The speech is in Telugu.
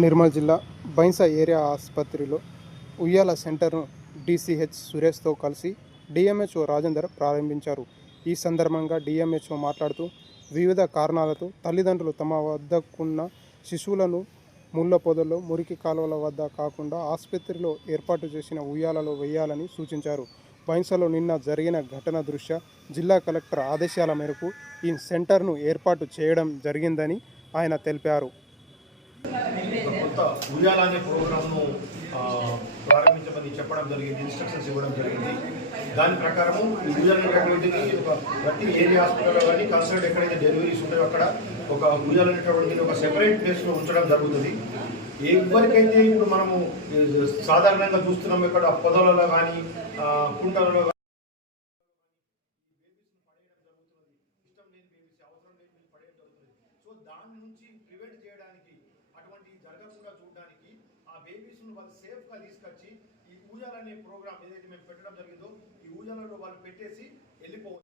నిర్మల్ జిల్లా బైన్సా ఏరియా ఆసుపత్రిలో ఉయ్యాల సెంటర్ను డీసీహెచ్ సురేష్తో కలిసి డిఎంహెచ్ఓ రాజేందర్ ప్రారంభించారు. ఈ సందర్భంగా డిఎంహెచ్ఓ మాట్లాడుతూ వివిధ కారణాలతో తల్లిదండ్రులు తమ వద్దకున్న శిశువులను ముళ్ళ పొదల్లో, మురికి కాలువల వద్ద కాకుండా ఆసుపత్రిలో ఏర్పాటు చేసిన ఉయ్యాలలో వేయాలని సూచించారు. బైన్సాలో నిన్న జరిగిన ఘటన దృష్ట్యా జిల్లా కలెక్టర్ ఆదేశాల మేరకు ఈ సెంటర్ను ఏర్పాటు చేయడం జరిగిందని ఆయన తెలిపారు. కొత్త ఉయ్యాల అనే ప్రోగ్రామ్ను ప్రారంభించమని చెప్పడం జరిగింది, ఇన్స్ట్రక్షన్స్ ఇవ్వడం జరిగింది. దాని ప్రకారము ఉయ్యాల అనేటువంటిది ఒక ప్రతి ఏరియా హాస్పిటల్లో కానీ కన్సల్ట్ ఎక్కడైతే డెలివరీస్ ఉంటాయో అక్కడ ఒక ఉయ్యాల అనేటువంటిది ఒక సెపరేట్ ప్లేస్లో ఉంచడం జరుగుతుంది. ఎవరికైతే ఇప్పుడు మనము సాధారణంగా చూస్తున్నాము ఇక్కడ పొదలలో కానీ కుంటలలో దాని నుంచి ప్రివెంట్ చేయడానికి అటువంటి జరగకుండా చూడడానికి ఆ బేబీస్ను వాళ్ళు సేఫ్గా తీసుకొచ్చి ఈ ఊయలనే ప్రోగ్రామ్ ఏదైతే మేము పెట్టడం జరిగిందో ఈ ఊయలలో వాళ్ళు పెట్టేసి వెళ్ళిపోవచ్చు.